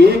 1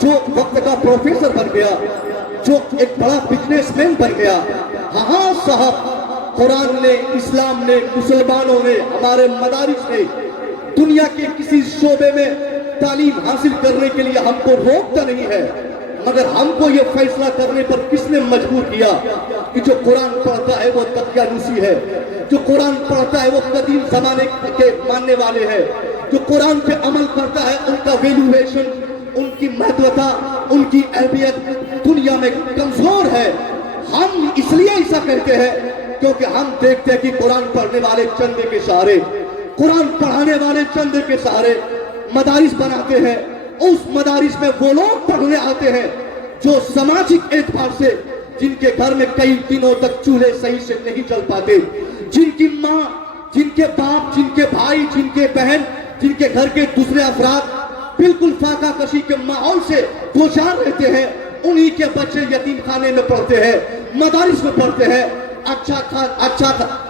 جو وقت کا پروفیسر بن گیا, جو ایک بڑا بزنس مین بن گیا. ہاں صاحب, قرآن نے, اسلام نے, مسلمانوں نے, ہمارے مدارس نے دنیا کے کسی شعبے میں تعلیم حاصل کرنے کے لیے ہم کو روکتا نہیں ہے, مگر ہم کو یہ فیصلہ کرنے پر کس نے مجبور کیا کہ جو قرآن پڑھتا ہے وہ دقیانوسی ہے, جو قرآن پڑھتا ہے وہ قدیم زمانے کے ماننے والے ہیں, جو قرآن پہ عمل کرتا ہے ان کا ویلیویشن, ان کی مہتوتا, ان کی اہمیت دنیا میں کمزور ہے. ہم اس لیے ایسا کہتے ہیں کیونکہ ہم دیکھتے ہیں کہ قرآن پڑھنے والے چندے کے سہارے, قرآن پڑھانے والے چندے کے سہارے مدارس بناتے ہیں. اس مدارس میں وہ لوگ پڑھنے آتے ہیں جو سماجک اعتبار سے, جن کے گھر میں کئی دنوں تک چولہے صحیح سے نہیں چل پاتے, جن کی ماں, جن کے باپ, جن کے بھائی, جن کے بہن, جن کے گھر کے دوسرے افراد بالکل فاقہ کشی کے ماحول سے دوچار رہتے ہیں, انہی کے بچے یتیم خانے میں پڑھتے ہیں, مدارس میں پڑھتے ہیں. اچھا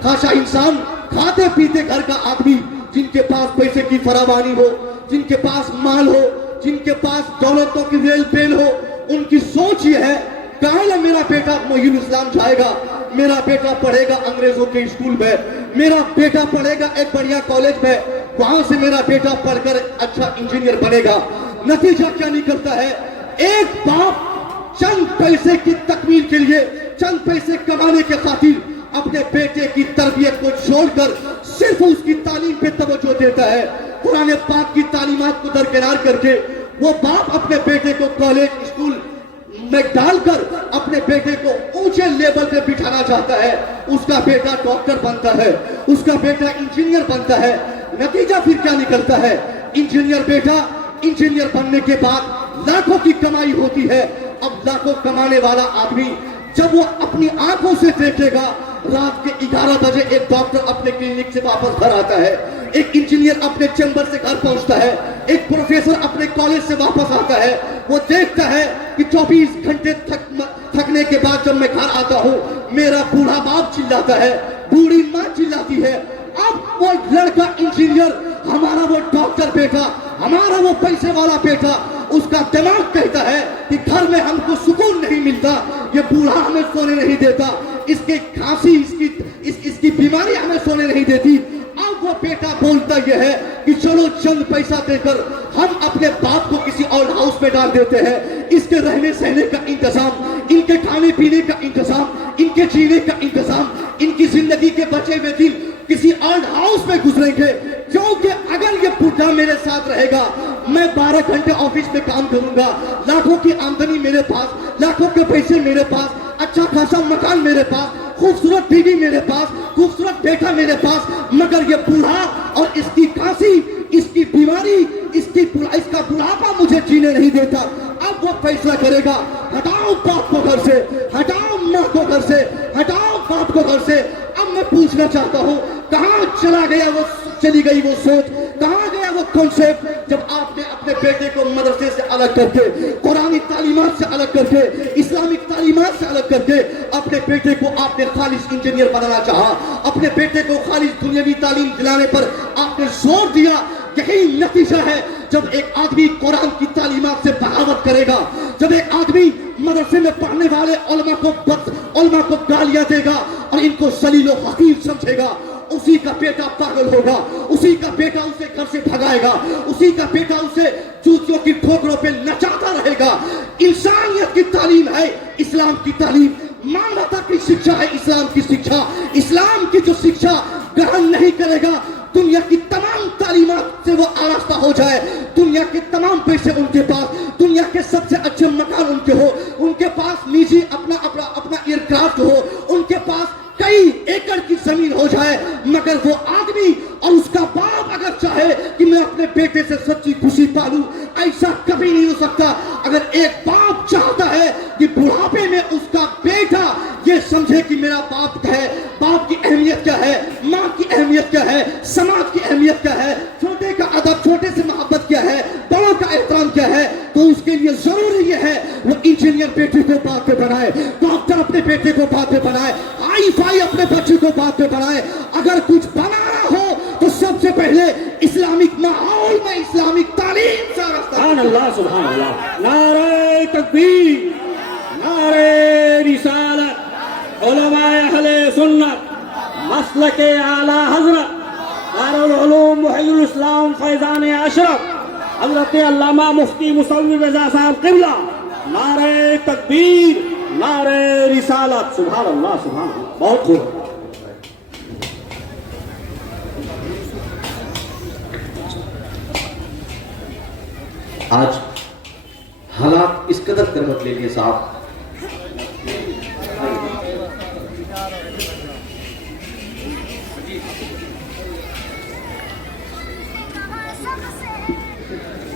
خاصا انسان, کھاتے پیتے گھر کا آدمی, جن کے پاس پیسے کی فراوانی ہو, جن کے پاس مال ہو, جن کے پاس دولتوں کی ریل پیل ہو, ان کی سوچ یہ ہے کہاں میرا بیٹا معین اسلام جائے گا, میرا بیٹا پڑھے گا انگریزوں کے اسکول میں, میرا بیٹا پڑھے گا ایک بڑھیا کالج میں, وہاں سے میرا بیٹا پڑھ کر اچھا انجینئر بنے گا. نتیجہ کیا نکلتا ہے, ایک باپ چند پیسے کی تکمیل کے لیے, چند پیسے کمانے کے خاطر اپنے بیٹے کی تربیت کو چھوڑ کر صرف اس کی تعلیم پہ توجہ دیتا ہے. قرآن پاک کی تعلیمات کو درکنار کر کے وہ باپ اپنے بیٹے کو کالج, اسکول میں ڈال کر اپنے بیٹے کو اونچے لیول پہ بٹھانا چاہتا ہے. اس کا بیٹا ڈاکٹر بنتا ہے, اس کا بیٹا انجینئر بنتا ہے. نتیجہ پھر کیا نکلتا ہے, انجینئر بیٹا انجینئر بننے کے بعد لاکھوں کی کمائی ہوتی ہے. اب لاکھوں کمانے والا آدمی جب وہ اپنی آنکھوں سے دیکھے گا رات کے 11 بجے ایک ڈاکٹر اپنے کلینک سے واپس گھر آتا ہے, ایک انجینئر اپنے چیمبر سے گھر پہنچتا ہے, ایک پروفیسر اپنے کالج سے واپس آتا ہے, وہ دیکھتا ہے کہ 24 گھنٹے تھکنے کے بعد جب میں گھر آتا ہوں میرا بوڑھا باپ چلاتا ہے, بوڑھی ماں چلاتی ہے. اب وہ لڑکا انجینئر, ہمارا وہ ڈاکٹر بیٹا, ہمارا وہ پیسے والا بیٹا, اس کا دماغ کہتا ہے کہ گھر میں ہم کو سکون نہیں ملتا, یہ بوڑھا ہمیں سونے نہیں دیتا, اس کی کھانسی, اس کی بیماری ہمیں سونے نہیں دیتی. اب وہ بیٹا بولتا یہ ہے کہ چلو چند پیسہ دے کر ہم اپنے باپ کو کسی اور ہاؤس میں ڈال دیتے ہیں, اس کے رہنے سہنے کا انتظام, ان کے کھانے پینے کا انتظام, ان کے جینے کا انتظام, ان کی زندگی کے بچے ہوئے دن کسی اور ہاؤس میں گزریں گے. کیونکہ اگر یہ بوڑھا میرے ساتھ رہے گا میں 12 گھنٹے آفس میں کام کروں گا, لاکھوں کی آمدنی میرے پاس, لاکھوں کے پیسے میرے پاس, اچھا خاصا مکان میرے پاس, خوبصورت بیوی میرے پاس, خوبصورت بیٹا میرے پاس, مگر یہ بوڑھا اور اس کی کھانسی, اس کی بیماری, اس کا بڑھاپا مجھے جینے نہیں دیتا. اب وہ فیصلہ کرے گا, ہٹاؤ باپ کو گھر سے, ہٹاؤ ماں کو گھر سے, ہٹاؤ باپ کو گھر سے. اب میں پوچھنا چاہتا ہوں کہاں چلی گئی وہ سوچ, کہاں گیا وہ کنسپٹ جب آپ نے اپنے بیٹے کو مدرسے سے الگ کر کے, قرآنی تعلیمات سے الگ کر کے, اسلامک تعلیمات سے الگ کر کے اپنے بیٹے کو آپ نے خالص انجینئر بنانا چاہا, اپنے بیٹے کو خالص دنیاوی تعلیم دلانے پر آپ نے زور دیا. یہی نتیجہ ہے جب ایک آدمی قرآن کی تعلیمات سے بغاوت کرے گا, جب ایک آدمی مدرسے میں پڑھنے والے علماء کو گالیاں دے گا اور ان کو ذلیل و حقیر سمجھے گا, اسی کا بیٹا پاگل ہوگا, اسی کا بیٹا اسے گھر سے بھگائے گا, اسی کا بیٹا اسے جوتیوں کی ٹھوکروں پہ نچاتا رہے گا. انسانیت کی تعلیم ہے اسلام کی تعلیم, مانوتا کی شکشا ہے اسلام کی شکشا. اسلام کی جو شکشا گرہن نہیں کرے گا دنیا کی تمام تعلیمات سے وہ آراستہ ہو جائے, دنیا کے تمام پیسے ان کے پاس, دنیا کے سب سے اچھے مکان ان کے ہو, ان کے پاس نجی اپنا ایئرکرافٹ ہو, ان کے پاس کئی ایکڑ کی زمین ہو جائے, مگر وہ آدمی اور اس کا باپ اگر چاہے کہ میں اپنے بیٹے سے سچی خوشی پالوں, ایسا کبھی نہیں ہو سکتا. اگر ایک باپ چاہتا ہے کہ بڑھاپے میں اس کا بیٹا یہ سمجھے کہ میرا باپ ہے, باپ کی اہمیت کیا ہے, ماں کی اہمیت کیا ہے, سماج کی اہمیت کیا ہے, چھوٹے کا ادب, چھوٹے سے محبت کیا ہے, بڑوں کا احترام کیا ہے, تو اس کے لیے ضروری یہ ہے وہ انجینئر بیٹے کو بات پہ بنائے, ڈاکٹر اپنے بیٹے کو بات پہ بنائے, آئی فائی اپنے بچے کو بات پہ بنائے. اگر کچھ بنانا ہو تو سب سے پہلے اسلامک ماحول میں اسلامک تعلیم سے آراستہ سبحان اللہ سبحان اللہ. نعرہ تکبیر، نعرہ رسالت، علماء اہل سنت، مسلک اعلی حضرت دارالعلوم محی الاسلام فیضان اشرف حضرت علامہ مفتی مصور رضا صاحب قبلہ. نعرہ تکبیر، نعرہ رسالت. سبحان اللہ سبحان اللہ. بہت خوب. آج حالات اس قدر کروٹ لے لیے صاحب،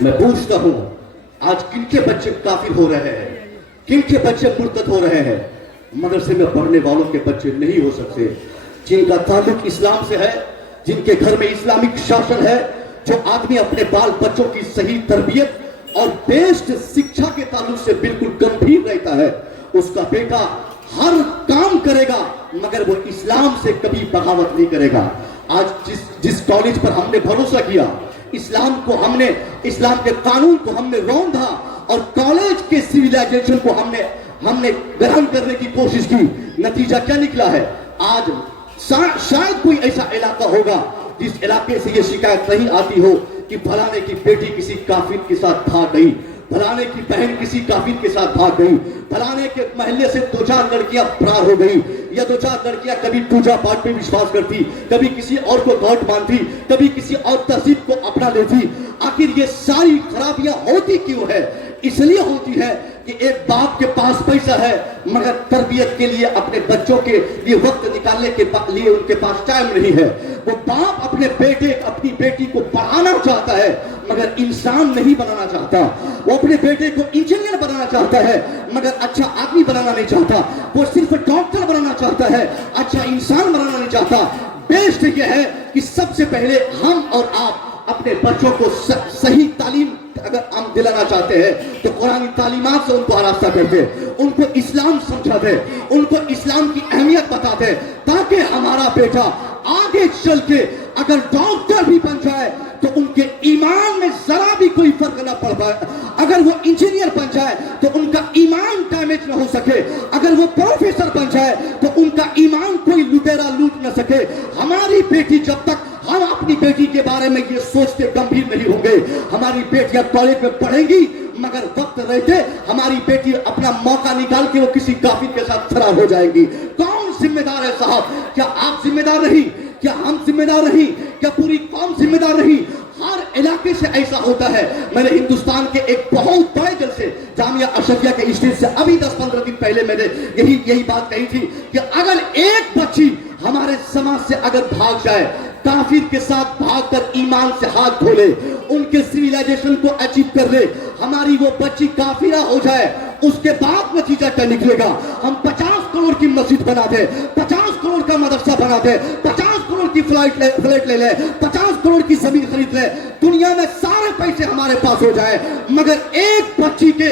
میں پوچھتا ہوں آج کن کے بچے کافر ہو رہے ہیں، کن کے بچے مرتد ہو رہے ہیں؟ مدرسے میں پڑھنے والوں کے بچے نہیں ہو سکتے جن کا تعلق اسلام سے ہے، جن کے گھر میں اسلامک شاشن ہے، جو آدمی اپنے بال بچوں کی صحیح تربیت اور بیسٹ شکشا کے تعلق سے بالکل گمبھیر رہتا ہے. اس کا بیٹا ہر کام کرے گا مگر وہ اسلام سے کبھی بغاوت نہیں کرے گا. آج جس کالج پر ہم نے بھروسہ کیا، اسلام کو ہم نے، اسلام کے قانون کو ہم نے روندھا اور کالج کے سویلائزیشن کو ہم نے گرہن کرنے کی کوشش کی، نتیجہ کیا نکلا ہے؟ آج شاید کوئی ایسا علاقہ ہوگا جس علاقے سے یہ شکایت نہیں آتی ہو کہ فلانے کی بیٹی کسی کافر کے ساتھ بھاگ گئی، فلانے کی بہن کسی کافر کے ساتھ بھاگ گئی، فلانے کے محلے سے 2-4 لڑکیاں فرار ہو گئی، یا 2-4 لڑکیاں کبھی پوجا پاٹ میں وشواس کرتی، کبھی کسی اور کو گاڈ مانتی، کبھی کسی اور تہذیب کو اپنا لیتی. آخر یہ ساری خرابیاں ہوتی کیوں ہے؟ اس لیے ہوتی ہے کہ ایک باپ کے پاس پیسہ ہے مگر تربیت کے لیے اپنے بچوں کے لیے وقت نکالنے کے لیے ان کے پاس ٹائم نہیں ہے. وہ باپ اپنے بیٹے اپنی بیٹی کو پڑھانا چاہتا ہے مگر انسان نہیں بنانا چاہتا. وہ اپنے بیٹے کو انجینئر بنانا چاہتا ہے مگر اچھا آدمی بنانا نہیں چاہتا. وہ صرف ڈاکٹر بنانا چاہتا ہے، اچھا انسان بنانا نہیں چاہتا. بیسٹ یہ ہے کہ سب سے پہلے ہم اور آپ اپنے بچوں کو صحیح تعلیم اگر ہم دلانا چاہتے ہیں تو قرآن تعلیمات سے ان کو آراستہ کرتے، ان کو اسلام سمجھاتے، ان کو اسلام کی اہمیت بتاتے، تاکہ ہمارا بیٹا آگے چل کے اگر ڈاکٹر بھی بن جائے تو ان کے ایمان میں ذرا بھی کوئی فرق نہ پڑ پائے. اگر وہ انجینئر بن جائے تو ان کا ایمان ڈیمیج نہ ہو سکے. اگر وہ پروفیسر بن جائے تو ان کا ایمان کوئی لٹیرا لوٹ نہ سکے. ہماری بیٹی جب تک ہم اپنی بیٹی کے بارے میں یہ سوچتے گمبھیر نہیں ہوں گے، ہماری بیٹیاں کالج میں پڑھیں گی مگر وقت رہتے ہماری بیٹی اپنا موقع نکال کے وہ کسی کافر کے ساتھ فرار ہو جائے گی. کون ذمہ دار ہے صاحب؟ کیا آپ ذمہ دار رہی؟ کیا ہم ذمہ دار رہی؟ کیا پوری قوم ذمہ دار رہی؟ ہر علاقے سے ایسا ہوتا ہے. میں نے ہندوستان کے ایک بہت بڑے جلسے جامعہ اشرفیہ کے اسٹیج سے ابھی 10-15 دن پہلے میں نے یہی بات کہی تھی کہ اگر ایک بچی ہمارے سماج سے اگر بھاگ جائے، کافر کے ساتھ بھاگ کر ایمان سے ہاتھ دھو لے، ان کے سویلائزیشن کو اچیو کر لے، ہماری وہ بچی کافرہ ہو جائے، اس کے بعد نتیجہ کیا نکلے گا؟ ہم 50 کروڑ کی مسجد بنا دے، 50 کروڑ کا مدرسہ بنا دے، 50 کروڑ کی فلیٹ لے لے، 50 کروڑ کی زمین خرید لے، دنیا میں سارے پیسے ہمارے پاس ہو جائے مگر ایک بچی کے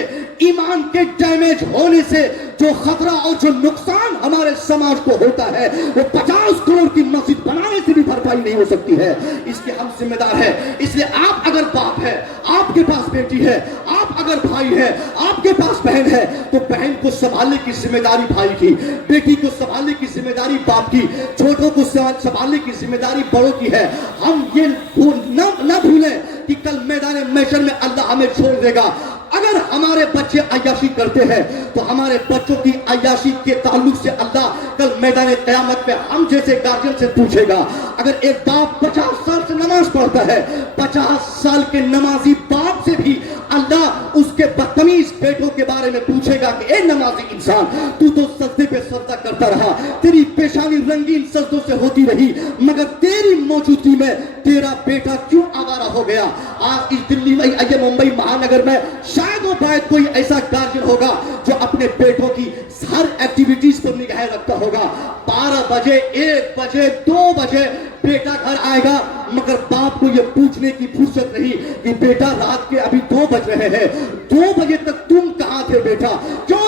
ایمان کے ڈیمیج ہونے سے جو خطرہ اور جو نقصان ہمارے سماج کو ہوتا ہے وہ 50 کروڑ کی مسجد بنانے سے بھی بھرپائی نہیں ہو سکتی ہے. اس کے ہم ذمہ دار ہیں. اس لیے آپ اگر باپ ہے، آپ کے پاس بیٹی ہے، آپ اگر بھائی ہے، آپ کے پاس بہن ہے تو بہن کو سنبھالنے کی ذمہ داری بھائی کی، بیٹی کو سنبھالنے کی ذمہ داری باپ کی، چھوٹوں کو سنبھالنے کی ذمہ داری بڑوں کی ہے. ہم یہ نہ بھولیں کہ کل میدان محشر میں اللہ ہمیں چھوڑ دے گا. اگر ہمارے بچے عیاشی کرتے ہیں تو ہمارے بچوں کی عیاشی کے تعلق سے اللہ کل میدان قیامت میں ہم جیسے گارجین سے پوچھے گا. اگر ایک باپ 50 سال سے نماز پڑھتا ہے، 50 سال کے نمازی باپ سے بھی اللہ اس کے بدتمیز بیٹوں کے بارے میں پوچھے گا کہ اے نمازی انسان، تو سجدے پہ سجدہ کرتا رہا، تیری پیشانی رنگین سجدوں سے ہوتی رہی مگر تیری موجودگی میں تیرا بیٹا کیوں آوارہ ہو گیا؟ آج اس دلی میں، یہ ممبئی مہانگر میں شاید و باید کوئی ایسا گارجین ہوگا جو اپنے بیٹوں کی ہر ایکٹیویٹیز پر نگاہ رکھتا ہوگا. 12 بجے، 1 بجے، 2 بجے بیٹا گھر آئے گا مگر باپ کو یہ پوچھنے کی فرصت نہیں کہ بیٹا رات کے ابھی 2 بج رہے ہیں، 2 بجے تک تم کہاں تھے بیٹا؟ کیوں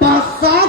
5-7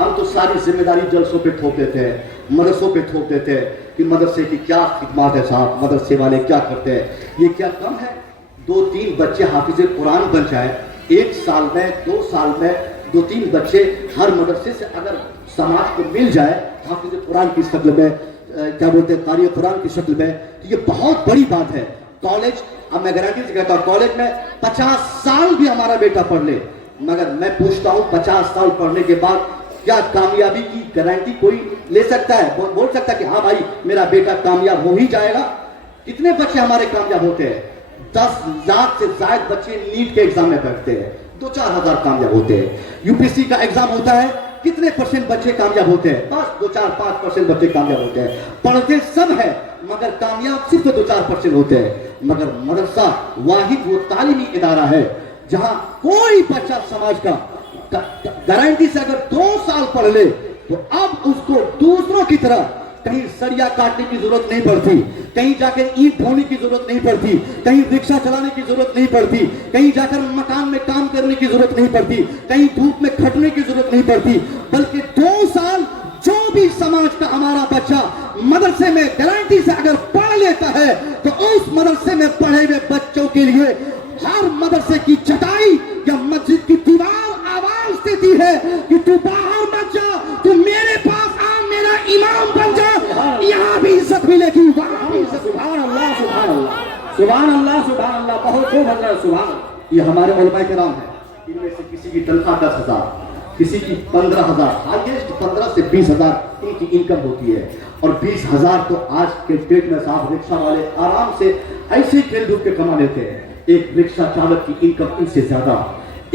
ہم تو ساری ذمہ داری جلسوں پہ تھوپ دیتے ہیں، مدرسوں پہ تھوپ دیتے ہیں کہ مدرسے کی کیا خدمات ہے صاحب، مدرسے والے کیا کرتے ہیں. یہ کیا کم ہے؟ 2-3 بچے حافظ قرآن بن جائے، 1 سال میں 2 سال میں 2-3 بچے ہر مدرسے سے اگر سماج کو مل جائے حافظ قرآن کی شکل میں، کیا بولتے ہیں، قاری قرآن کی شکل میں، تو یہ بہت بڑی بات ہے. کالج، اب میں گارنٹی سے کہتا ہوں کالج میں 50 سال بھی ہمارا بیٹا پڑھ لے، مگر میں پوچھتا ہوں 50 سال پڑھنے کے بعد کیا کامیابی کی گارنٹی کوئی لے سکتا ہے؟ بول سکتا ہے کہ ہاں بھائی میرا بیٹا کامیاب ہو ہی جائے گا؟ کتنے بچے ہمارے کامیاب ہوتے ہیں؟ 10 لاکھ سے زائد بچے نیٹ کے ایگزام میں بیٹھتے ہیں، 2-4 ہزار کامیاب ہوتے ہیں. یو پی سی کا ایگزام ہوتا ہے، کتنے % بچے کامیاب ہوتے ہیں؟ بس 2-4-5% بچے کامیاب ہوتے ہیں. پڑھتے سب ہیں مگر کامیاب صرف 2-4% ہوتے ہیں. مگر مدرسہ واحد وہ تعلیمی ادارہ ہے جہاں کوئی بچہ سماج کا گارنٹی سے اگر 2 سال پڑھ لے تو اب اس کو دوسروں کی طرح کہیں سڑیا کاٹنے کی ضرورت نہیں پڑتی، کہیں جا کر اینٹ ڈھونے کی ضرورت نہیں پڑتی، کہیں رکشہ چلانے کی ضرورت نہیں پڑتی، کہیں جا کر مکان میں کام کرنے کی ضرورت نہیں پڑتی، کہیں دھوپ میں کھٹنے کی ضرورت نہیں پڑتی، بلکہ 2 سال جو بھی سماج کا ہمارا بچہ مدرسے میں گارنٹی سے اگر پڑھ لیتا ہے تو اس مدرسے میں پڑھے ہوئے بچوں کے لیے ہر مدرسے کی چٹائی یا مسجد کی دیوار آواز دیتی ہے کہ تو باہر مت جا، تو میرے پاس آ، میرا امام بن جا، یہاں بھی عزت ملے گی، وہاں بھی عزت. سبحان اللہ، سبحان اللہ، سبحان اللہ، سبحان اللہ، بہت خوب اللہ، سبحان اللہ. یہ ہمارے علماء کرام ہیں، ان میں سے کسی کی تنخواہ 10,000، کسی کی 15,000، ہائیسٹ 15 سے 20,000 ان کی انکم ہوتی ہے. اور 20,000 تو آج کے ڈیٹ میں صاحب رکشہ والے آرام سے ایسے کھیل دھوپ کے کما لیتے ہیں. ایک رکشہ چالک کی انکم ان سے زیادہ،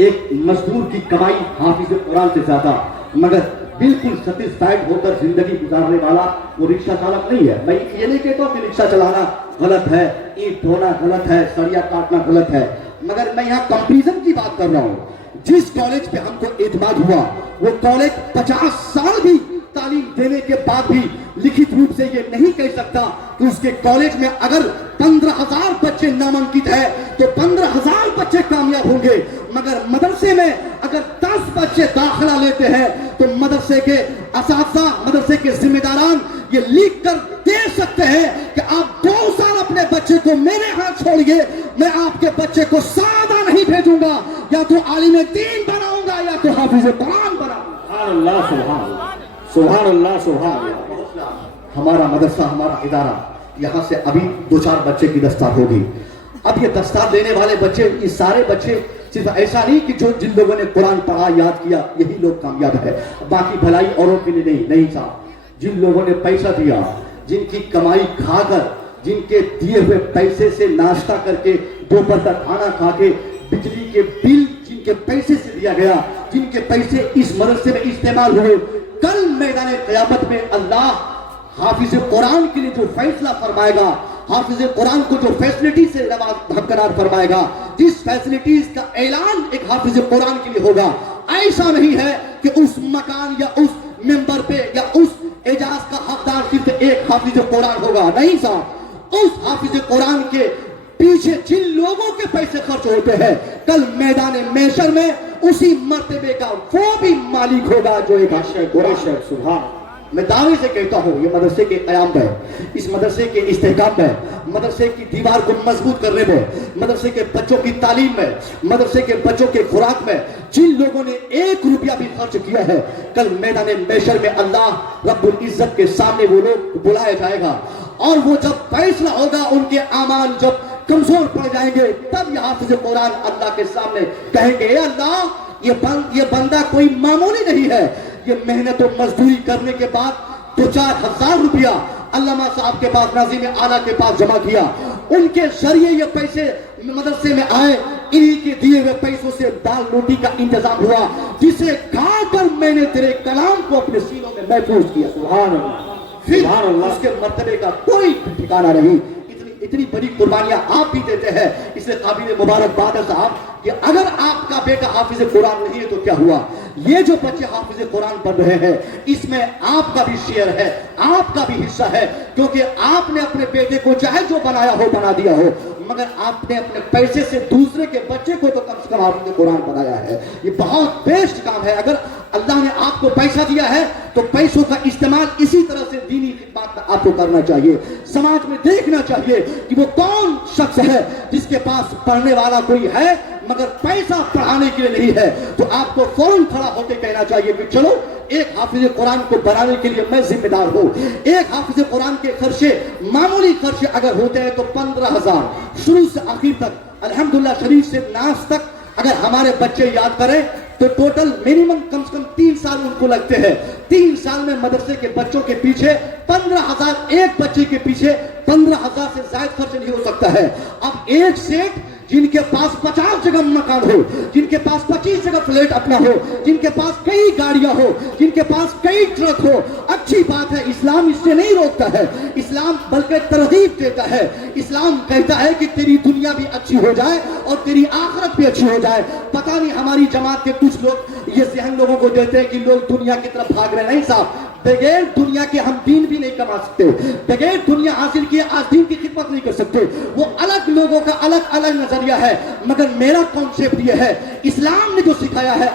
ایک مزدور کی کمائی حافظ قرآن سے زیادہ، مگر بالکل سیٹسفائیڈ ہو کر زندگی گزارنے والا وہ رکشہ چالک نہیں ہے. میں یہ نہیں کہتا کہ رکشہ چلانا غلط ہے، اینٹ ڈھونا غلط ہے، سڑیا کاٹنا غلط ہے، مگر میں یہاں کمپیریزن کی بات کر رہا ہوں. جس کالج پہ ہم کو اعتماد ہوا وہ کالج 50 سال بھی تعلیم دینے کے بعد بھی لکھت روپ سے یہ نہیں کہہ سکتا کہ اس کے کالج میں اگر 15,000 بچے نامنکت ہے تو 15,000 بچے کامیاب ہوں گے. مگر مدرسے میں اگر 10 بچے داخلہ لیتے ہیں تو مدرسے کے اساتذہ، مدرسے کے ذمہ داران یہ لکھ کر دے سکتے ہیں کہ آپ 2 سال اپنے بچے کو میرے ہاتھ چھوڑیے، میں آپ کے بچے کو سادہ نہیں بھیجوں گا، یا تو عالم دین بناؤں گا یا تو حافظ قرآن بناؤں گا. سبحان اللہ، سبحان اللہ، سبحان اللہ، سبحان اللہ. ہمارا مدرسہ، ہمارا ادارہ، یہاں سے ابھی 2-4 بچے کی دستار ہوگی. اب یہ دستار دینے والے بچے، یہ سارے بچے صرف ایسا نہیں کہ جن لوگوں نے قرآن پڑھا، یاد کیا، یہی لوگ کامیاب ہے، باقی بھلائی اوروں کے لیے نہیں صاحب. جن لوگوں نے پیسہ دیا، جن کی کمائی کھا کر، جن کے دیے ہوئے پیسے سے ناشتہ کر کے، دوپہر تک کھانا کھا کے، بجلی کے بل جن کے پیسے سے دیا گیا، جن کے پیسے اس مدرسے میں استعمال ہوئے، کل میدان قیامت میں اللہ حافظ قرآن کے لیے جو فیصلہ فرمائے گا، حافظ قرآن کو جو فیسلٹی سے ہمکنار فرمائے گا، جس فیسلٹیز کا اعلان ایک حافظ قرآن کے لیے ہوگا، ایسا نہیں ہے کہ اس مکان یا اس ممبر پہ یا اس اعزاز کا حقدار صرف ایک حافظ قرآن ہوگا. نہیں صاحب، اس حافظ قرآن کے پیچھے جن لوگوں کے پیسے خرچ ہوتے ہیں، کل میدان محشر میں اسی مرتبے کا وہ بھی مالک ہوگا جو ایک قریش ہے. سبحان. میں دعوے سے کہتا ہوں یہ مدرسے کے قیام میں، اس مدرسے کے استحکام میں، مدرسے کی دیوار کو مضبوط کرنے میں، مدرسے کے بچوں کی تعلیم میں، مدرسے کے بچوں کے خوراک میں جن لوگوں نے 1 روپیہ بھی خرچ کیا ہے، کل میدان محشر میں اللہ رب العزت کے سامنے وہ لوگ بلایا جائے گا، اور وہ جب فیصلہ ہوگا ان کے اعمال جب کمزور پڑ جائیں گے، تب یہ حافظ قرآن اللہ کے سامنے کہیں گے اے اللہ یہ بندہ کوئی معمولی نہیں ہے، یہ محنت و مزدوری کرنے کے بعد 2-4 ہزار روپیہ علامہ صاحب کے پاس، ناظم اعلیٰ کے پاس جمع کیا، ان کے ذریعے یہ پیسے مدرسے میں آئے، انہی کے دیے ہوئے پیسوں سے دال روٹی کا انتظام ہوا، جسے کھا کر میں نے تیرے کلام کو اپنے سینوں میں محفوظ کیا. سبحان اللہ. پھر اس کے مرتبے کا کوئی ٹھکانہ نہیں. اتنی بڑی قربانیاں آپ بھی دیتے ہیں، اس لیے قابل مبارکباد ہے صاحب کہ اگر آپ کا بیٹا حافظ قرآن نہیں ہے تو کیا ہوا، یہ جو بچے حافظ قرآن پڑھ رہے ہیں اس میں آپ کا بھی شیئر ہے، آپ کا بھی حصہ ہے، کیونکہ آپ نے اپنے بیٹے کو چاہے جو بنایا ہو بنا دیا ہو، مگر آپ نے اپنے پیسے سے دوسرے کے بچے کو تو کم سے کم حافظ قرآن بنایا ہے. یہ بہت بیسٹ کام ہے. اللہ نے آپ کو پیسہ دیا ہے تو پیسوں کا استعمال اسی طرح سے دینی خدمات میں آپ کو کرنا چاہیے. سماج میں دیکھنا چاہیے کہ وہ کون شخص ہے جس کے پاس پڑھنے والا کوئی ہے مگر پیسہ پڑھانے کے لیے نہیں ہے, تو آپ کو فوراً کھڑا ہو کے کہنا چاہیے کہ چلو ایک حافظ قرآن کو بنانے کے لیے میں ذمہ دار ہوں. ایک حافظ قرآن کے خرچے, معمولی خرچے اگر ہوتے ہیں تو 15,000 شروع سے آخر تک الحمدللہ شریف سے ناس تک اگر ہمارے بچے یاد کریں تو ٹوٹل منیمم کم سے کم 3 سال ان کو لگتے ہیں. 3 سال میں مدرسے کے بچوں کے پیچھے 15,000, ایک بچے کے پیچھے 15,000 سے زائد خرچ نہیں ہو سکتا ہے. اب ایک سیٹ جن کے پاس 50 جگہ مکان ہو, جن کے پاس 25 جگہ فلیٹ اپنا ہو, جن کے پاس کئی گاڑیاں ہو, جن کے پاس کئی ٹرک ہو, اچھی بات ہے. اسلام اس سے نہیں روکتا ہے, اسلام بلکہ ترغیب دیتا ہے. اسلام کہتا ہے کہ تیری دنیا بھی اچھی ہو جائے اور تیری آخرت بھی اچھی ہو جائے. پتہ نہیں ہماری جماعت کے کچھ لوگ یہ ذہن لوگوں کو دیتے ہیں کہ لوگ دنیا کی طرف بھاگ رہے ہیں. نہیں صاحب, بغیر دنیا کے ہم دین بھی نہیں کما سکتے, بغیر دنیا حاصل کیے آج دین کی خدمت نہیں کر سکتے. وہ الگ لوگوں کا الگ الگ نظریہ ہے, مگر میرا کانسیپٹ یہ ہے اسلام نے جو سکھایا ہے.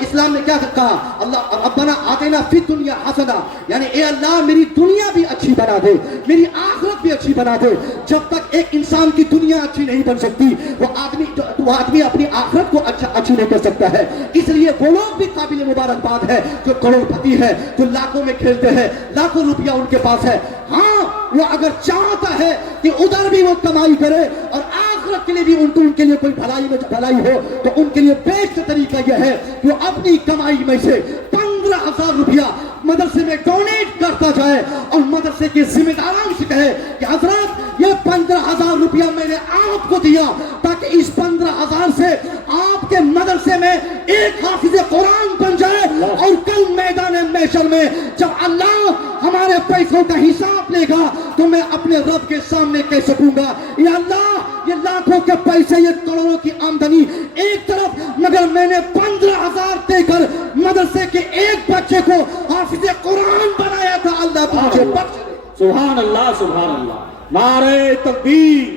اسلام نے کیا کہا, اللہ ربنا آتینا فی الدنیا حسنہ, یعنی اے اللہ میری دنیا بھی اچھی بنا دے, میری آخرت بھی اچھی بنا دے. جب تک ایک انسان کی دنیا اچھی نہیں بن سکتی وہ آدمی اپنی آخرت کو اچھی نہیں کر سکتا ہے. اس لیے وہ لوگ بھی قابل مبارکباد ہے جو کروڑ پتی ہے, جو لاکھوں میں کھیلتے ہیں, لاکھوں روپیہ ان کے پاس ہے. ہاں وہ اگر چاہتا ہے کہ ادھر بھی وہ کمائی کرے اور آخرت کے لیے بھی ان کے لیے کوئی بھلائی ہو, تو ان کے لیے بیسٹ طریقہ یہ ہے کہ وہ اپنی کمائی میں سے 15,000 روپیہ مدرسے میں ڈونیٹ کرتا جائے اور مدرسے کے ذمہ داران سے کہے کہ حضرات یہ 15,000 روپیہ میں نے آپ کو دیا تاکہ اس 15,000 سے آپ کے مدرسے میں ایک حافظ قرآن بن جائے, اور کل میدان محشر میں جب اللہ ہمارے پیسوں کا حساب لے گا تو میں اپنے رب کے سامنے کہہ سکوں گا یا اللہ یہ لاکھوں کے پیسے, یہ کروڑوں کی آمدنی ایک طرف, مگر میں نے 15,000 دے کر مدرسے کے ایک بچے کو حافظ قرآن بنایا تھا. اللہ تجھے بخش دے. سبحان اللہ, سبحان اللہ. نعرہ تکبیر,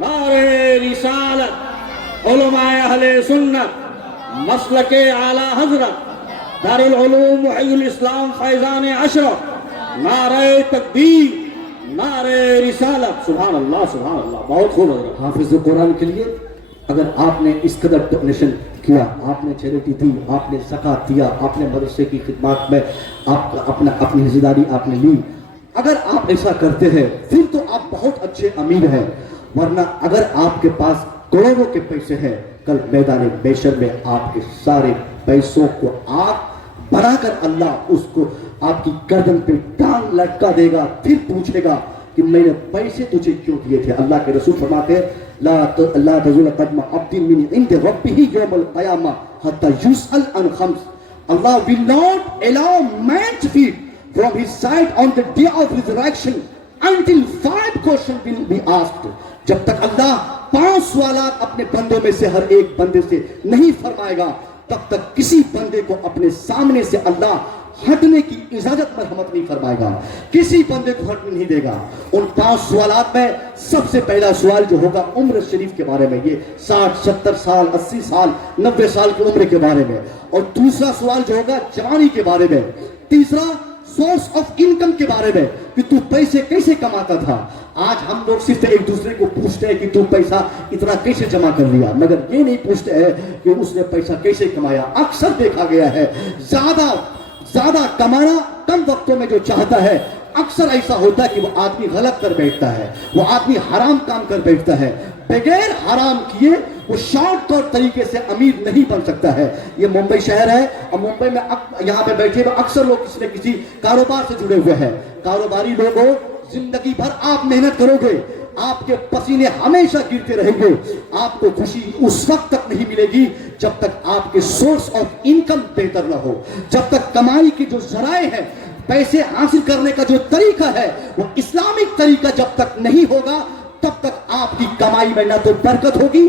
نعرہ رسالت, علماء اہل سنت, مسلک اعلی حضرت دارالعلوم محی الاسلام فیضان اشرف, نعرہ تکبیر, نعرہ رسالت. سبحان اللہ, سبحان اللہ. بہت خوب حضرت. حافظ قرآن کے لیے اگر آپ نے اس قدر ڈونیشن کیا, آپ نے چیریٹی دی, آپ نے زکوٰۃ دیا, آپ نے مدرسے کی خدمات میں اپنی حصہ داری آپ نے لی, اگر آپ ایسا کرتے ہیں پھر تو آپ بہت اچھے امیر ہیں. ورنہ اگر آپ کے پاس کروڑوں کے پیسے ہیں, کل میدان محشر میں آپ کے سارے پیسوں کو آپ بنا کر اللہ اس کو آپ کی گردن پہ ٹانگ لٹکا دے گا, پھر پوچھے گا کہ میں نے پیسے تجھے کیوں دیے تھے. اللہ کے رسول فرماتے ہیں لا تزول قدم عبد من عند ربه يوم القيامة حتى يسأل عن خمس. Allah will not allow man's feet from his side on the day of resurrection until 5 questions will be asked. جب تک اللہ 5 سوالات اپنے بندوں میں سے ہر ایک بندے سے نہیں فرمائے گا تب تک کسی بندے کو اپنے سامنے سے اللہ ہٹنے کی اجازت مرحمت نہیں فرمائے گا, کسی بندے کو ہٹنے نہیں دے گا. ان 5 سوالات میں سب سے پہلا سوال جو ہوگا عمر شریف کے بارے میں, یہ 60, 70 سال, 80 سال, 90 سال کی عمر کے بارے میں. اور دوسرا سوال جو ہوگا جوانی کے بارے میں. تیسرا سورس آف انکم کے بارے میں کہ تو پیسے کیسے کماتا تھا. آج ہم لوگ صرف ایک دوسرے کو پوچھتے ہیں کہ تو پیسہ اتنا کیسے جمع کر لیا, مگر یہ نہیں پوچھتے ہیں کہ اس نے پیسہ کیسے کمایا. اکثر دیکھا گیا ہے زیادہ کمانا کم وقتوں میں جو چاہتا ہے, اکثر ایسا ہوتا ہے کہ وہ آدمی غلط کر بیٹھتا ہے, وہ آدمی حرام کام کر بیٹھتا ہے. بغیر حرام کیے وہ شارٹ کٹ طریقے سے امیر نہیں بن سکتا ہے. یہ ممبئی شہر ہے اور ممبئی میں یہاں پہ بیٹھے ہوئے اکثر لوگ کسی نہ کسی کاروبار سے جڑے ہوئے ہیں. کاروباری لوگوں, زندگی بھر آپ محنت کرو گے, آپ کے پسینے ہمیشہ گرتے رہیں گے. آپ کو خوشی اس وقت تک نہیں ملے گی جب تک آپ کے سورس آف انکم بہتر نہ ہو, جب تک کمائی کے جو ذرائع ہیں, پیسے حاصل کرنے کا جو طریقہ ہے وہ اسلامک طریقہ جب تک نہیں ہوگا تب تک آپ کی کمائی میں نہ تو برکت ہوگی,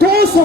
200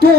2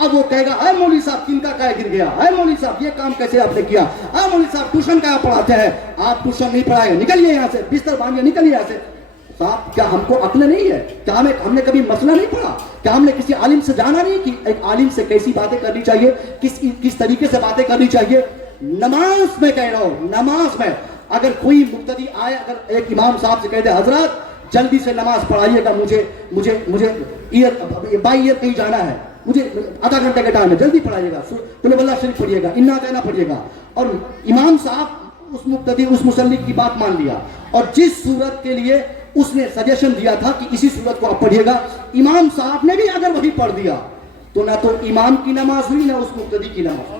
اب وہ کہے گا اے مولوی صاحب کن کا گر گیا, اے مولوی صاحب یہ کام کیسے آپ نے کیا, اے مولوی صاحب ٹیوشن کا پڑھاتے ہیں, آپ ٹیوشن نہیں پڑھائے, نکلیے یہاں سے, بستر باندھیے نکلیے یہاں سے. صاحب کیا ہم کو عقل نہیں ہے, کیا ہم نے کبھی مسئلہ نہیں پڑھا, کیا ہم نے کسی عالم سے جانا نہیں کہ ایک عالم سے کیسی باتیں کرنی چاہیے, کس طریقے سے باتیں کرنی چاہیے. نماز میں کہہ رہا ہوں, نماز میں اگر کوئی مقتدی آئے, اگر ایک امام صاحب سے کہہ دے حضرات جلدی سے نماز پڑھائیے گا, مجھے بائی ایئر کہیں جانا ہے, مجھے آدھا گھنٹے کا ٹائم ہے, جلدی پڑھائیے گا, قل اللہ شریف پڑھیے گا, انا کہنا پڑھیے گا, اور امام صاحب اس مقتدی اس مصلی کی بات مان لیا, اور جس صورت کے لیے اس نے سجیشن دیا تھا کہ اسی صورت کو آپ پڑھیے گا, امام صاحب نے بھی اگر وہی پڑھ دیا تو نہ تو امام کی نماز ہوئی نہ اس مقتدی کی نماز.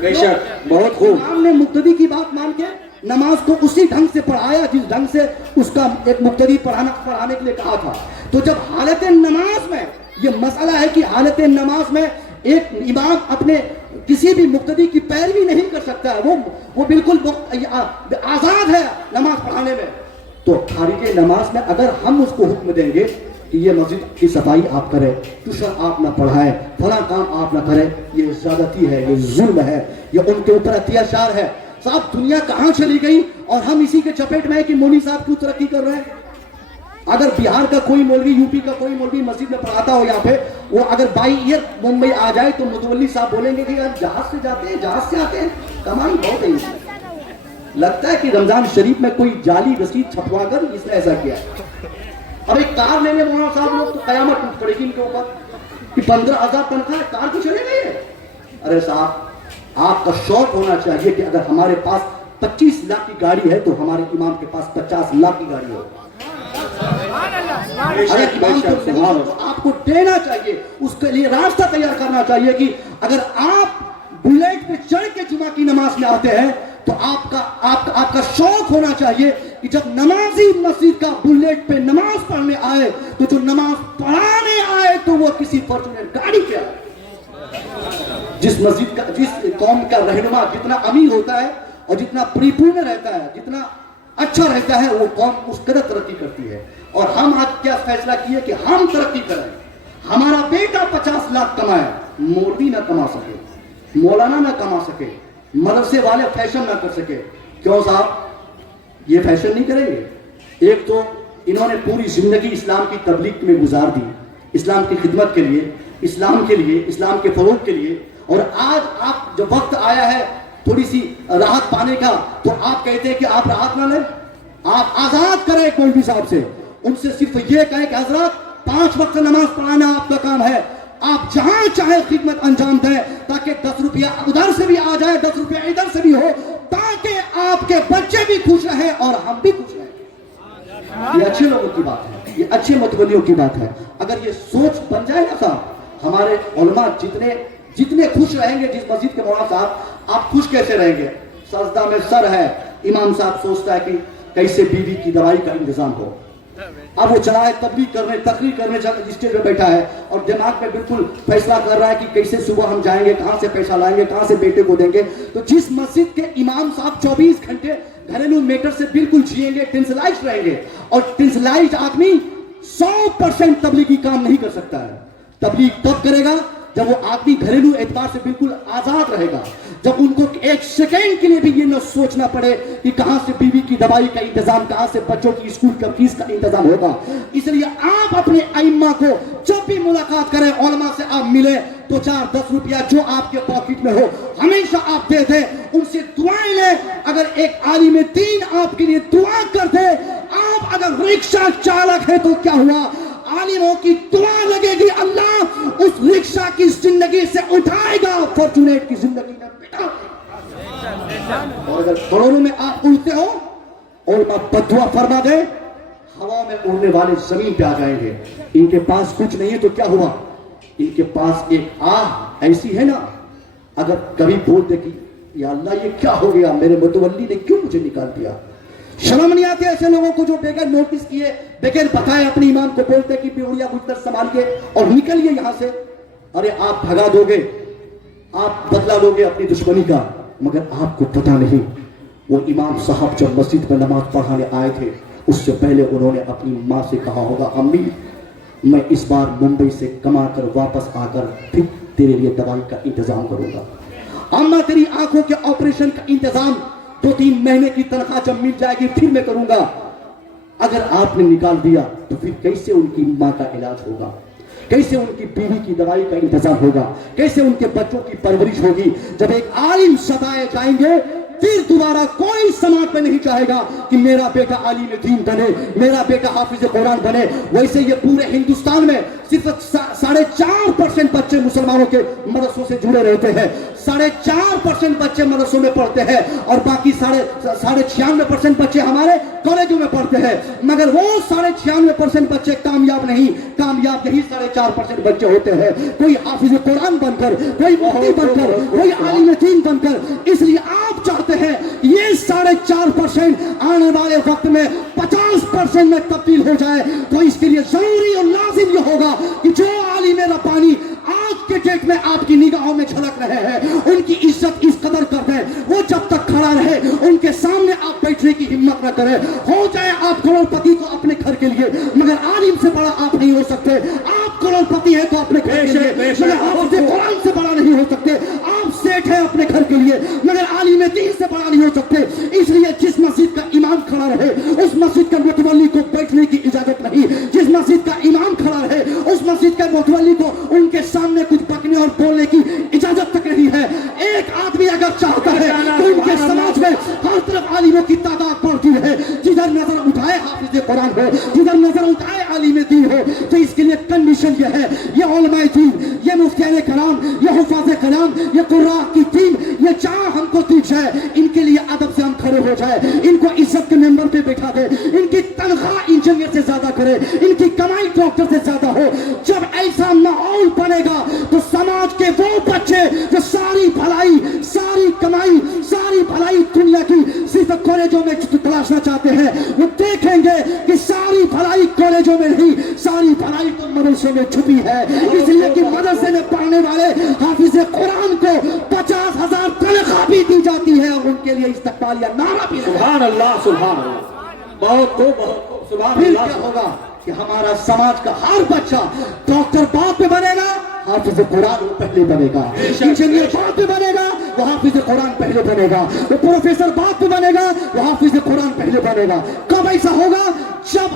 بے شک, بہت خوب. امام نے مقتدی کی بات مان کے نماز کو اسی ڈھنگ سے پڑھایا جس ڈھنگ سے اس کا ایک مقتدی پڑھانے کے لیے کہا تھا. تو جب حالت نماز میں یہ مسئلہ ہے کہ حالت نماز میں ایک امام اپنے کسی بھی مقتدی کی پیروی نہیں کر سکتا ہے, وہ بالکل آزاد ہے نماز پڑھانے میں, تو خارج نماز میں اگر ہم اس کو حکم دیں گے کہ یہ مسجد کی صفائی آپ کریں, ٹیوشن آپ نہ پڑھائیں, فلاں کام آپ نہ کریں, یہ زیادتی ہے, یہ ظلم ہے, یہ ان کے اوپر اتیاچار ہے. صاحب دنیا کہاں چلی گئی اور ہم اسی کے چپیٹ میں ہے کہ مولوی صاحب کیوں ترقی کر رہے ہیں. اگر بہار کا کوئی مولوی, یو پی کا کوئی مولوی مسجد میں پڑھاتا ہو یہاں پہ, وہ اگر بائی ایئر ممبئی آ جائے تو متولی صاحب بولیں گے کہ یار جہاز سے جاتے ہیں, جہاز سے آتے ہیں, کمائی بہت ہے. لگتا ہے کہ رمضان شریف میں کوئی جعلی رسید چھپوا کر اس نے ایسا کیا ہے. اب ایک کار لینے مولانا صاحب لوگ تو قیامت ٹوٹ پڑے گی ان کے اوپر کہ 15,000 تنخواہ کار کو چلے گئی ہے. ارے صاحب آپ کا شوق ہونا چاہیے کہ اگر ہمارے پاس 25 لاکھ کی گاڑی ہے تو ہمارے امام کے پاس 50 لاکھ کی گاڑی ہو. اگر امام کو نہیں تو آپ کو دینا چاہیے, اس کے لیے راستہ تیار کرنا چاہیے کہ اگر آپ بلیٹ پہ چڑھ کے جمعہ کی نماز میں آتے ہیں تو آپ کا شوق ہونا چاہیے کہ جب نمازی مسجد کا بلیٹ پہ نماز پڑھنے آئے تو جو نماز پڑھانے آئے تو وہ کسی فارچونر گاڑی پہ آئے. جس مسجد کا, جس قوم کا رہنما جتنا امیر ہوتا ہے اور جتنا پریپورن رہتا ہے, جتنا اچھا رہتا ہے, وہ قوم اس قدر ترقی کرتی ہے. اور ہم آج کیا فیصلہ کیے کہ ہم ترقی کریں, ہمارا بیٹا 50 لاکھ کمائے, مولوی نہ کما سکے, مولانا نہ کما سکے, مدرسے والے فیشن نہ کر سکے. کیوں صاحب یہ فیشن نہیں کریں گے؟ ایک تو انہوں نے پوری زندگی اسلام کی تبلیغ میں گزار دی, اسلام کی خدمت کے لیے, اسلام کے لیے, اسلام کے فروغ کے لیے, اور آج آپ جب وقت آیا ہے تھوڑی سی راحت پانے کا تو آپ کہتے ہیں کہ آپ راحت نہ لیں. آپ آزاد کریں مولوی صاحب سے, ان سے صرف یہ کہیں کہ حضرات 5 وقت نماز پڑھانا آپ کا کام ہے, آپ جہاں چاہے خدمت انجام دیں تاکہ 10 روپیہ ادھر سے بھی آ جائے, 10 روپیہ ادھر سے بھی ہو, تاکہ آپ کے بچے بھی خوش رہیں اور ہم بھی خوش رہیں. یہ اچھے لوگوں کی بات ہے, یہ اچھے متولیوں کی بات ہے. اگر یہ سوچ بن جائے نا صاحب, ہمارے علماء جتنے خوش رہیں گے جس مسجد کے مولانا صاحب, آپ خوش کیسے رہیں گے؟ سجدہ میں سر ہے, امام صاحب سوچتا ہے کہ کیسے بیوی کی دوائی کا انتظام ہو. اب وہ چلائے تبلیغ کرنے, تقریر کرنے اسٹیج پہ بیٹھا ہے اور دماغ میں بالکل فیصلہ کر رہا ہے کہ کیسے صبح ہم جائیں گے, کہاں سے پیسہ لائیں گے, کہاں سے بیٹے کو دیں گے. تو جس مسجد کے امام صاحب 24 گھنٹے گھریلو میٹر سے بالکل جیئیں گے, ٹینسلائزڈ رہیں گے, اور ٹینسلائزڈ آدمی 100% تبلیغی کام نہیں کر سکتا ہے. تبلیغ تب کرے گا جب وہ آدمی گھریلو اعتبار سے بالکل آزاد رہے گا, جب ان کو ایک سیکنڈ کے لیے بھی یہ نہ سوچنا پڑے کہ کہاں سے بیوی کی دوائی کا انتظام, کہاں سے بچوں کی اسکول کا فیس کا انتظام ہوگا. اس لیے آپ اپنے ائمہ کو جب بھی ملاقات کریں, علماء سے آپ ملیں تو 4-10 روپیہ جو آپ کے پاکٹ میں ہو ہمیشہ آپ دے دیں, ان سے دعائیں لیں. اگر ایک عالم دین آپ کے لیے دعا کر دے, آپ اگر رکشہ چالک ہے تو کیا ہوا, عالموں کی دعا لگے گی, اللہ اس رکشہ کی زندگی سے اٹھائے گا, فارچونیٹ کی زندگی میں بٹھا دے گا. اور اگر کروڑوں میں آپ اڑتے ہو اور بددعا فرما دے, ہوا میں اڑنے والے زمین پہ آ جائیں گے. ان کے پاس کچھ نہیں ہے تو کیا ہوا, ان کے پاس ایک آہ ایسی ہے نا, اگر کبھی بول دے کہ یا اللہ یہ کیا ہو گیا, میرے متولی نے کیوں مجھے نکال دیا. شرم نہیں آتی ایسے لوگوں کو جو بغیر نوٹس کیے, بغیر بتائے اپنے امام کو بولتے کہ بیوڑیا گجر سنبھال کے اور نکلیے یہاں سے. ارے آپ بھگا دو گے, آپ بدلا لو گے اپنی دشمنی کا, مگر آپ کو پتا نہیں وہ امام صاحب جب مسجد میں نماز پڑھانے آئے تھے اس سے پہلے انہوں نے اپنی ماں سے کہا ہوگا, امی میں اس بار ممبئی سے کما کر واپس آ کر پھر تیرے لیے دوائی کا انتظام کروں گا. اما تیری آنکھوں کے آپریشن کا انتظام 2-3 مہینے کی تنخواہ جب مل جائے گی پھر میں کروں گا. اگر آپ نے نکال دیا تو پھر کیسے ان کی ماں کا علاج ہوگا, کیسے ان کی بیوی کی دوائی کا انتظام ہوگا, کیسے ان کے بچوں کی پرورش ہوگی. جب ایک عالم ستائے جائیں گے پھر دوبارہ کوئی سماج میں نہیں چاہے گا کہ میرا بیٹا عالم دین بنے, میرا بیٹا حافظ قرآن بنے. ویسے یہ پورے ہندوستان میں صرف 4.5% بچے مسلمانوں کے مدرسوں سے جڑے رہتے ہیں, 4.5% بچے مدرسوں میں پڑھتے ہیں, اور باقی 96% بچے ہمارے کالجوں میں پڑھتے ہیں. مگر وہ 96% بچے کامیاب نہیں, کامیاب یہی 4.5% بچے ہوتے ہیں. کوئی حافظ قرآن بن کر, کوئی مفتی بن کر, کوئی عالم دین بن کر. اس لیے آپ چاہتے ہیں یہ 4.5% آنے والے وقت میں 50% میں تبدیل ہو جائے, تو اس کے لیے ضروری اور لازم یہ ہوگا کہ جو عالم ربانی آج کے ڈیٹ میں آپ کی نگاہوں میں جھلک رہے ہیں ان کی عزت اس قدر کر دیں, وہ جب تک کھڑا رہے ان کے سامنے آپ بیٹھنے کی ہمت نہ کریں. ہو جائے آپ کروڑ پتی کو اپنے گھر کے لیے, مگر عالم سے بڑا آپ نہیں ہو سکتے. آپ کروڑ پتی ہیں تو اپنے گھر کے لیے, مگر حافظ قرآن سے بڑا نہیں ہو سکتے. آپ سیٹھ ہیں اپنے گھر کے لیے, مگر عالم دین سے بڑا نہیں ہو سکتے. اس لیے جس مسجد کا امام کھڑا رہے اس مسجد کا متولی کو بیٹھنے کی اجازت نہیں. جس مسجد کا امام کھڑا رہے اس مسجد کے متولی کو ان کے سامنے کچھ بکنے اور بولنے کی اجازت تک نہیں ہے. ایک آدمی اگر چاہتا ہے تو ان کے سماج میں ہر طرف عالموں کی تعداد بڑھتی ہے. جدھر نظر اٹھائے حافظ قرآن ہو, جدھر نظر اٹھائے عالم دین ہو. تو اس کے لیے کنڈیشن یہ ہے, یہ علماء دین, یہ مفتیان کرام, یہ حفاظ کلام, یہ قراء کی ٹیم, یہ چاہ ہم کو دی جائے. ان کے لیے ادب سے ہم کھڑے ہو جائے, ان کو عزت کے ممبر پہ بٹھا دے, ان کی تنخواہ انجینئر سے زیادہ کرے, ان کی کمائی ڈاکٹر سے زیادہ ہو. جب ایسا ماحول بنے گا تو سماج کے وہ بچے جو ساری بھلائی, ساری کمائی, ساری بھلائی دنیا کی صرف کالجوں میں تلاشنا چاہتے ہیں, وہ دیکھیں گے کہ ساری بھلائی کالجوں میں نہیں, ساری بھلائی تو مدرسے میں چھپی ہے. اس لیے کہ مدرسے میں پڑھنے والے حافظ قرآن کو 50,000 تنخواہ بھی دی جاتی ہے اور ان کے لیے استقبالیہ نعرہ بھی. سبحان اللہ, سبحان اللہ, بہت خوب, بہت خوب. سبحان پھر اللہ. کیا ہوگا کہ ہمارا سماج کا ہر بچہ ڈاکٹر بعد میں بنے گا, حافظ قرآن وہ پہلے بنے گا. انجینئر بعد میں بنے گا, وہ حافظ قرآن پہلے بنے گا. وہ پروفیسر بعد میں بنے گا, وہ حافظ قرآن پہلے بنے گا. کب ایسا ہوگا؟ جب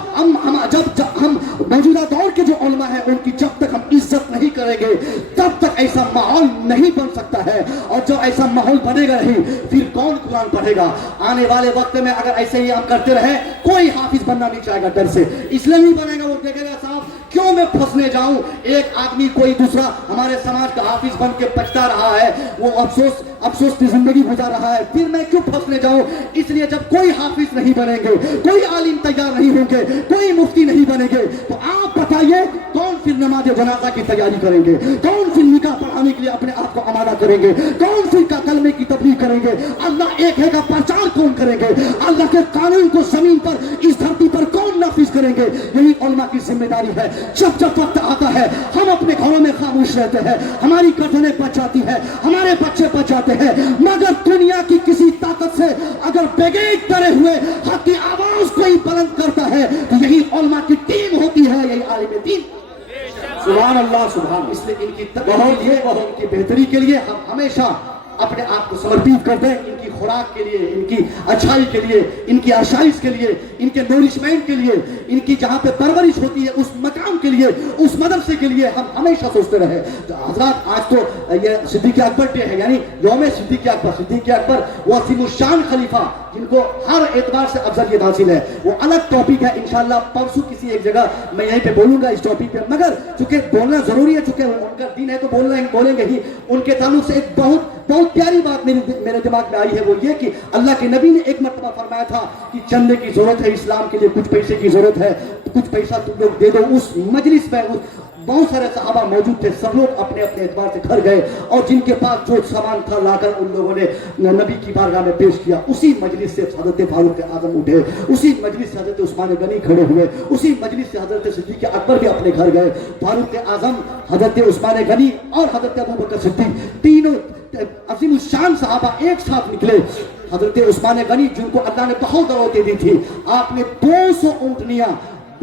ہم موجودہ دور کے جو علماء ہیں ان کی جب تک ہم عزت نہیں کریں گے تب تک ایسا ماحول نہیں بن سکتا ہے. اور جو ایسا ماحول بنے گا نہیں پھر کون قرآن پڑھے گا؟ آنے والے وقت میں اگر ایسے ہی ہم کرتے رہے کوئی حافظ بننا نہیں چاہے گا ڈر سے. اس لیے نہیں بنے گا, وہ دیکھے گا صاحب کیوں میں پھنسنے جاؤں. ایک آدمی کوئی دوسرا ہمارے سماج کا حافظ بن کے پچھتا رہا ہے, وہ افسوس کی زندگی گزار رہا ہے, پھر میں کیوں پھنسنے جاؤں. اس لیے جب کوئی حافظ نہیں بنیں گے, کوئی عالم تیار نہیں ہوں گے, کوئی مفتی نہیں بنیں گے, تو آپ بتائیے کون پھر نماز جنازہ کی تیاری کریں گے, کون پھر نکاح پڑھانے کے لیے اپنے آپ کو آمادہ کریں گے, کون پھر کلمے کی تبلیغ کریں گے, اللہ ایک ہے کا پرچار کون کریں گے, اللہ کے قانون کو زمین پر اس دھرتی پر کون نافذ کریں گے. یہی علماء کی ذمہ داری ہے. جب وقت آتا ہے ہم اپنے گھروں میں خاموش رہتے ہیں, ہماری گردنیں بچ جاتی ہیں, ہمارے بچے بچ جاتے ہیں, مگر دنیا کی کسی طاقت سے اگر بغیر ڈرے ہوئے حق کی آواز کوئی بلند کرتا ہے تو یہی علماء کی ٹیم ہوتی ہے, یہی عالم دین. سبحان اللہ, سبحان. اس لیے ان کی تبلیغ اور ان کی بہتری کے لیے ہم ہمیشہ اپنے آپ کو سمرپت کر دیں. ان کی خوراک کے لیے, ان کی اچھائی کے لیے, ان کی آشائش کے لیے, ان کے نورشمنٹ کے لیے, ان کی جہاں پہ پرورش ہوتی ہے اس مقام کے لیے, اس مدرسے کے لیے ہم ہمیشہ سوچتے رہے. حضرات آج تو یہ صدیق اکبر ڈے ہے, یعنی یوم صدیق اکبر. صدیق اکبر وہ عظیم الشان خلیفہ جن کو ہر اعتبار سے افضلیت حاصل ہے, وہ الگ ٹاپک ہے. انشاءاللہ پرسوں کسی ایک جگہ میں یہیں پہ بولوں گا اس ٹاپک پہ, مگر چونکہ بولنا ضروری ہے, چونکہ ان کا دین ہے تو بولیں گے ہی. ان کے تعلق سے ایک بہت پیاری بات میرے دماغ میں آئی ہے, وہ یہ کہ اللہ کے نبی نے ایک مرتبہ فرمایا تھا کہ چندے کی ضرورت ہے اسلام کے لیے, کچھ پیسے کی ضرورت ہے, کچھ پیسہ تم لوگ دے دو. اس مجلس میں بہت سارے صحابہ موجود تھے, سب لوگ اپنے اپنے اعتبار سے گھر گئے اور جن کے پاس جو سامان تھا لا کر ان لوگوں نے نبی کی بارگاہ میں پیش کیا. اسی مجلس سے حضرت فاروق اعظم اٹھے, اسی مجلس سے حضرت عثمان غنی کھڑے ہوئے, اسی مجلس سے حضرت صدیق اکبر بھی اپنے گھر گئے. فاروق اعظم, حضرت عثمان غنی اور حضرت ابو بکر صدیق تینوں عظیم الشان صحابہ ایک ساتھ نکلے. حضرت عثمان غنی جن کو اللہ نے بہت دعوتیں دی تھی, آپ نے 200 اونٹنیاں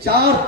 4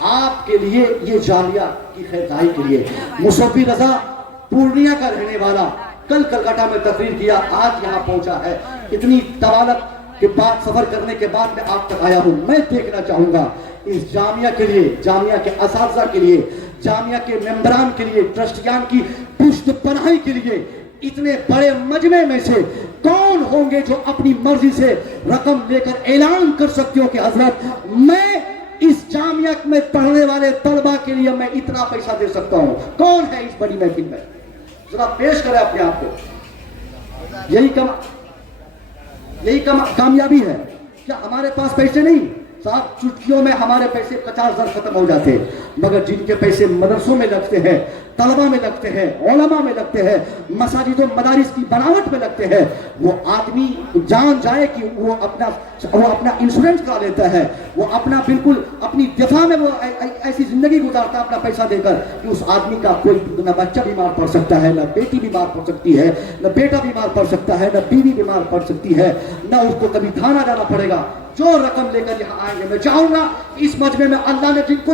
آپ کے لیے یہ جامعہ کی خیردائی کے لیے مصفی رضا پورنیہ کا رہنے والا کل کلکتہ میں تقریر کیا، آج یہاں پہنچا ہے، اتنی طوالت کے بعد سفر کرنے کے بعد میں آپ تک آیا ہوں۔ میں دیکھنا چاہوں گا اس جامعہ کے لیے، جامعہ کے اساتذہ کے لیے، جامعہ کے ممبران کے لیے، ٹرسٹیان کی پشت پناہی کے لیے اتنے بڑے مجمع میں سے کون ہوں گے جو اپنی مرضی سے رقم لے کر اعلان کر سکتے ہو کہ حضرت میں اس جامعہ میں پڑھنے والے طلبہ کے لیے میں اتنا پیسہ دے سکتا ہوں؟ کون ہے اس بڑی محفل میں؟ ذرا پیش کرے اپنے آپ کو۔ یہی کامیابی ہے۔ کیا ہمارے پاس پیسے نہیں؟ صاحب چٹکیوں میں ہمارے پیسے 50,000 ختم ہو جاتے، مگر جن کے پیسے مدرسوں میں لگتے ہیں، طلبہ میں لگتے ہیں، علماء میں لگتے ہیں، مساجد و مدارس کی بناوٹ میں لگتے ہیں، وہ آدمی جان جائے کہ وہ اپنا انشورنس کرا لیتا ہے، وہ اپنا بالکل اپنی دفاع میں وہ ایسی زندگی گزارتا ہے اپنا پیسہ دے کر کہ اس آدمی کا کوئی نہ بچہ بیمار پڑ سکتا ہے، نہ بیٹی بیمار پڑ سکتی ہے، نہ بیٹا بیمار پڑ سکتا ہے، نہ بیوی بیمار پڑ سکتی ہے، نہ اس کو کبھی تھانہ جانا پڑے گا۔ جو رقم لے کر یہاں آئیں گے، میں چاہوں گا اس مجمع میں اللہ نے جن کو